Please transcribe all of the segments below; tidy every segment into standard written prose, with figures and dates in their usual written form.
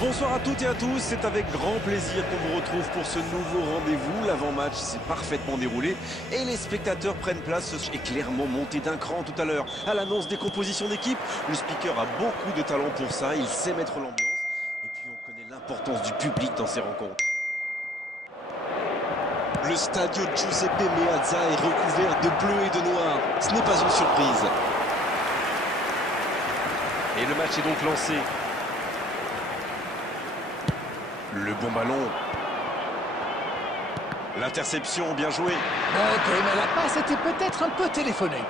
Bonsoir à toutes et à tous, c'est avec grand plaisir qu'on vous retrouve pour ce nouveau rendez-vous. L'avant-match s'est parfaitement déroulé et les spectateurs prennent place et clairement monté d'un cran tout à l'heure. À l'annonce des compositions d'équipe, le speaker a beaucoup de talent pour ça, il sait mettre l'ambiance et puis on connaît l'importance du public dans ces rencontres. Le stadio Giuseppe Meazza est recouvert de bleu et de noir. Ce n'est pas une surprise. Et le match est donc lancé. Le bon ballon. L'interception, bien joué. Ok, mais la passe était peut-être un peu téléphonée.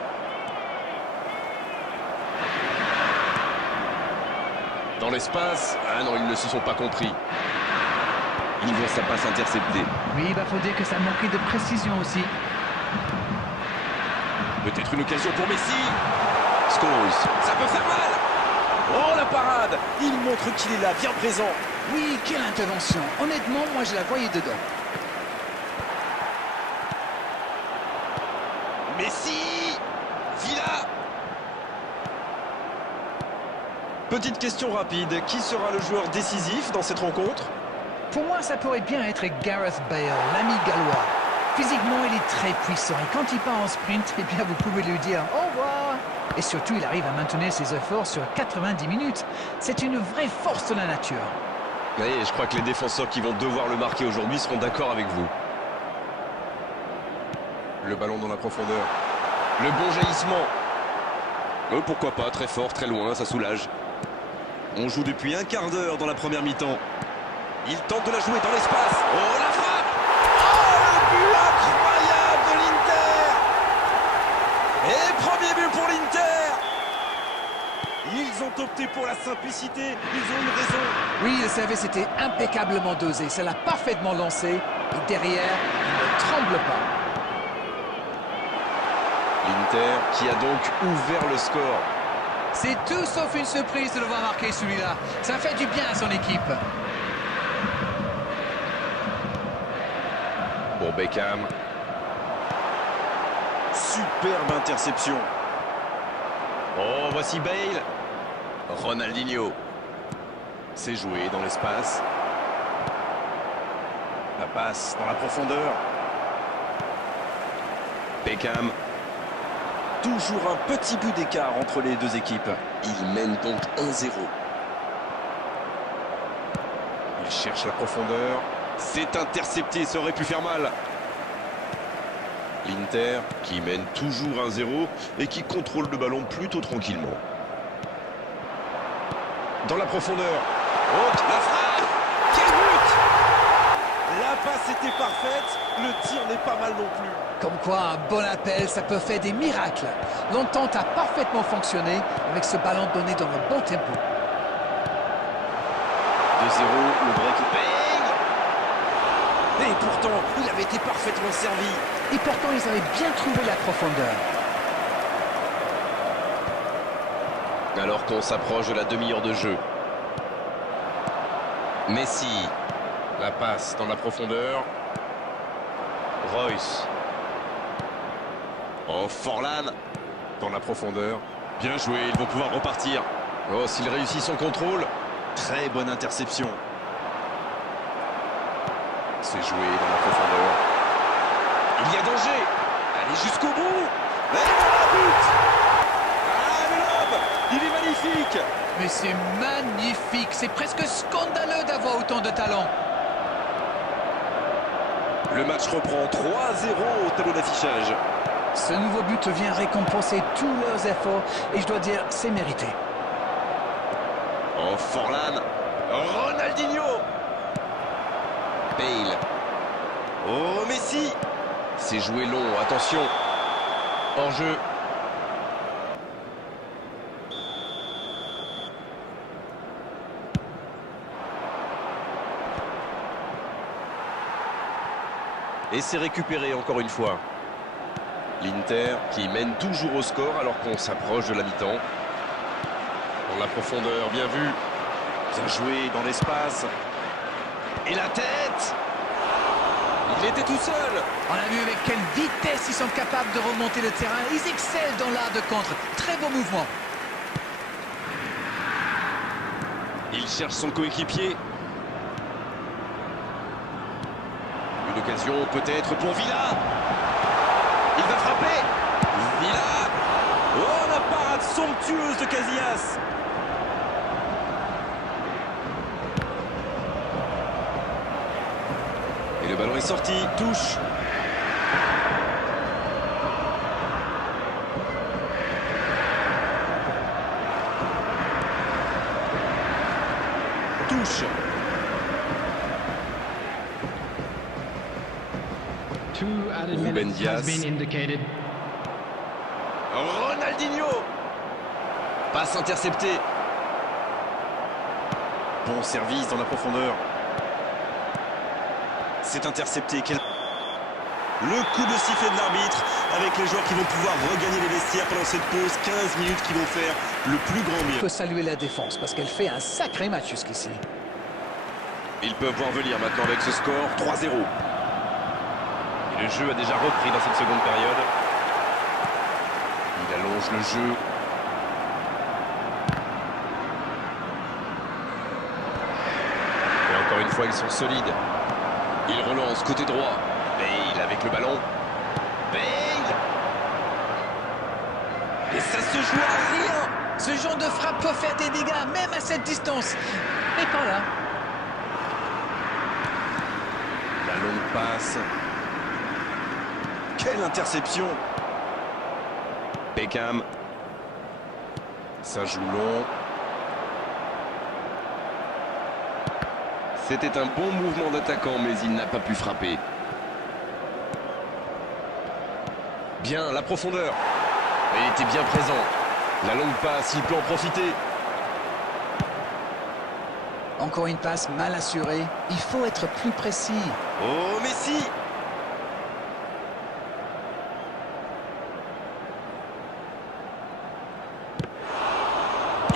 Dans l'espace, ah non, ils ne se sont pas compris. Il voit sa passe interceptée. Oui, il faut dire que ça manquait de précision aussi. Peut-être une occasion pour Messi. Scholes, ça peut faire mal. Oh la parade! Il montre qu'il est là, bien présent. Oui, quelle intervention. Honnêtement, moi je la voyais dedans. Messi, Villa. Petite question rapide, qui sera le joueur décisif dans cette rencontre? Pour moi, ça pourrait bien être Gareth Bale, l'ami gallois. Physiquement, il est très puissant et quand il part en sprint, eh bien, vous pouvez lui dire au revoir. Et surtout, il arrive à maintenir ses efforts sur 90 minutes. C'est une vraie force de la nature. Oui, je crois que les défenseurs qui vont devoir le marquer aujourd'hui seront d'accord avec vous. Le ballon dans la profondeur. Le bon jaillissement. Pourquoi pas, très fort, très loin, ça soulage. On joue depuis un quart d'heure dans la première mi-temps. Il tente de la jouer dans l'espace. Oh la frappe! Oh le but incroyable de l'Inter! Et premier but pour l'Inter! Ils ont opté pour la simplicité, ils ont eu raison. Oui, le service était impeccablement dosé, ça l'a parfaitement lancé. Et derrière, il ne tremble pas. L'Inter qui a donc ouvert le score. C'est tout sauf une surprise de le voir marquer celui-là. Ça fait du bien à son équipe. Pour Beckham. Superbe interception. Oh, voici Bale. Ronaldinho. C'est joué dans l'espace. La passe dans la profondeur. Beckham. Toujours un petit but d'écart entre les deux équipes. Il mène donc 1-0. Il cherche la profondeur. C'est intercepté, ça aurait pu faire mal. L'Inter qui mène toujours 1-0 et qui contrôle le ballon plutôt tranquillement. Dans la profondeur. Oh, la frappe! Quel but! La passe était parfaite, le tir n'est pas mal non plus. Comme quoi, un bon appel, ça peut faire des miracles. L'entente a parfaitement fonctionné avec ce ballon donné dans le bon tempo. 2-0, le break paye. Et pourtant, il avait été parfaitement servi. Et pourtant, ils avaient bien trouvé la profondeur. Alors qu'on s'approche de la demi-heure de jeu. Messi. La passe dans la profondeur. Royce. Oh, Forlan. Dans la profondeur. Bien joué, ils vont pouvoir repartir. Oh, s'il réussit son contrôle. Très bonne interception. C'est joué dans la profondeur. Il y a danger. Allez jusqu'au bout. Et voilà le but. Ah, le lob, il est magnifique. Mais c'est magnifique. C'est presque scandaleux d'avoir autant de talent. Le match reprend 3-0 au tableau d'affichage. Ce nouveau but vient récompenser tous leurs efforts et je dois dire, c'est mérité. Oh, Forlan. Ronaldinho. Bale. Oh, Messi. C'est joué long, attention. Hors jeu. Et c'est récupéré encore une fois. L'Inter qui mène toujours au score alors qu'on s'approche de la mi-temps. Dans la profondeur, bien vu. Bien joué dans l'espace. Et la tête! Il était tout seul. On a vu avec quelle vitesse ils sont capables de remonter le terrain. Ils excellent dans l'art de contre. Très beau mouvement. Il cherche son coéquipier. Une occasion peut-être pour Villa. Il va frapper. Villa. Oh, la parade somptueuse de Casillas. Et le ballon est sorti. Touche. Touche. Ruben Dias. Ronaldinho. Passe interceptée. Bon service dans la profondeur. C'est intercepté. Le coup de sifflet de l'arbitre avec les joueurs qui vont pouvoir regagner les vestiaires pendant cette pause. 15 minutes qui vont faire le plus grand bien. Il faut saluer la défense parce qu'elle fait un sacré match jusqu'ici. Ils peuvent voir venir maintenant avec ce score 3-0. Et le jeu a déjà repris dans cette seconde période. Il allonge le jeu. Et encore une fois, ils sont solides. Il relance côté droit. Bale avec le ballon. Bale. Et ça se joue à rien. Ce genre de frappe peut faire des dégâts, même à cette distance. Mais pas là. La longue passe. Quelle interception. Beckham. Ça joue long. C'était un bon mouvement d'attaquant, mais il n'a pas pu frapper. Bien, la profondeur. Mais il était bien présent. La longue passe, il peut en profiter. Encore une passe mal assurée. Il faut être plus précis. Oh, Messi.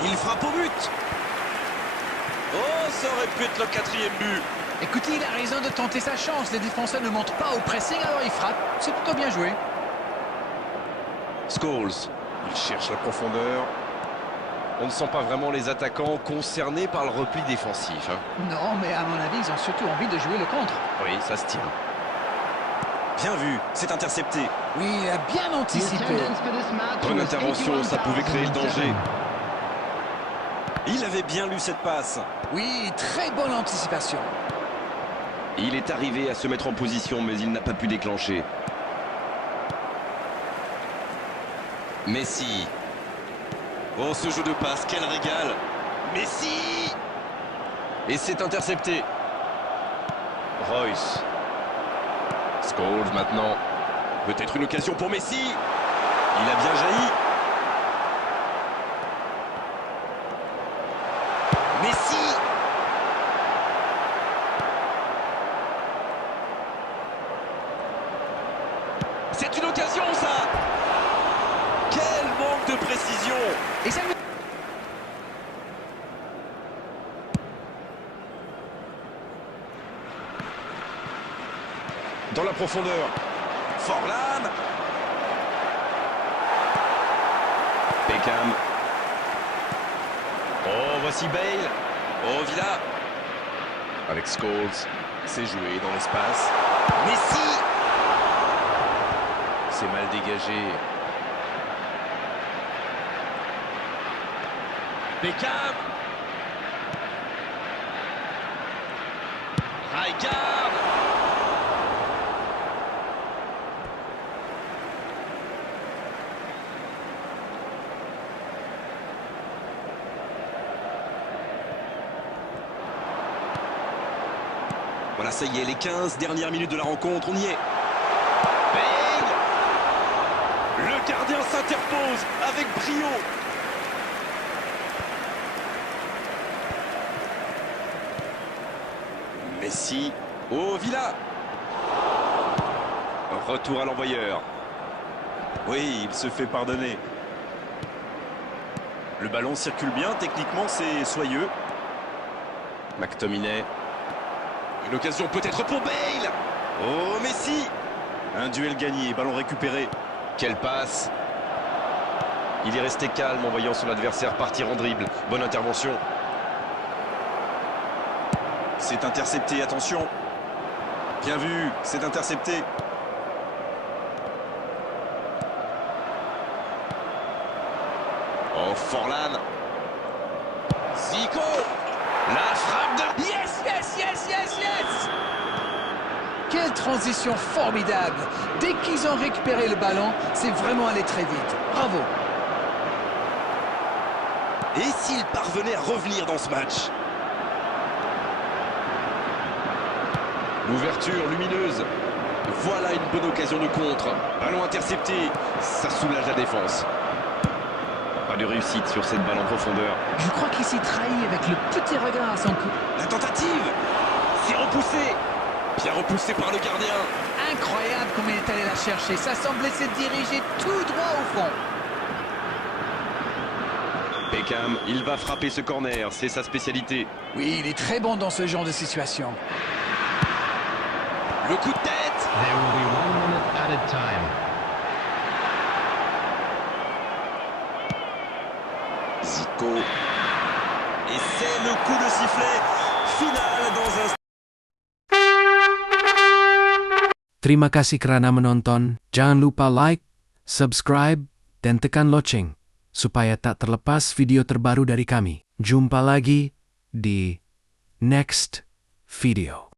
Il frappe au but. Oh, ça aurait pu être le 4e but. Écoutez, il a raison de tenter sa chance. Les défenseurs ne montent pas au pressing, alors il frappe. C'est plutôt bien joué. Scholes. Il cherche la profondeur. On ne sent pas vraiment les attaquants concernés par le repli défensif. Non, mais à mon avis, ils ont surtout envie de jouer le contre. Oui, ça se tient. Bien vu, c'est intercepté. Oui, il a bien anticipé. Bonne intervention, ça pouvait créer le danger. Il avait bien lu cette passe. Oui, très bonne anticipation. Il est arrivé à se mettre en position, mais il n'a pas pu déclencher. Messi. Oh, ce jeu de passe, quel régal. Messi. Et c'est intercepté. Royce. Scholes maintenant. Peut-être une occasion pour Messi. Il a bien jailli. Messi. C'est une occasion, ça. Quel manque de précision. Et ça lui... Dans la profondeur. Forlan. Beckham. Oh, voici Bale. Oh, Villa. Avec Scholes. C'est joué dans l'espace. Messi. C'est mal dégagé. Beckham. Rijkaard. Voilà, ça y est, les 15 dernières minutes de la rencontre, on y est. Bale. Le gardien s'interpose avec brio. Messi. Oh, Villa. Retour à l'envoyeur. Oui, il se fait pardonner. Le ballon circule bien, techniquement c'est soyeux. McTominay. Une occasion peut-être pour Bale. Oh, Messi. Un duel gagné, ballon récupéré. Quelle passe. Il est resté calme en voyant son adversaire partir en dribble. Bonne intervention. C'est intercepté, attention. Bien vu, c'est intercepté. Oh, Forlan. Zico. La frappe de... Yes, yes, yes, yes, yes! Quelle transition formidable! Dès qu'ils ont récupéré le ballon, c'est vraiment allé très vite. Bravo! Et s'il parvenait à revenir dans ce match? L'ouverture lumineuse. Voilà une bonne occasion de contre. Ballon intercepté. Ça soulage la défense. Pas de réussite sur cette balle en profondeur. Je crois qu'il s'est trahi avec le petit regard à son cou. La tentative. C'est repoussé. Bien repoussé par le gardien. Incroyable comme il est allé la chercher. Ça semblait se diriger tout droit au fond. Beckham, il va frapper ce corner. C'est sa spécialité. Oui, il est très bon dans ce genre de situation. Le coup de tête. There will be 1 minute added time. Zico. Et c'est le coup de sifflet final dans un... Terima kasih kerana menonton. Jangan lupa like, subscribe, dan tekan lonceng supaya tak terlepas video terbaru dari kami. Jumpa lagi di next video.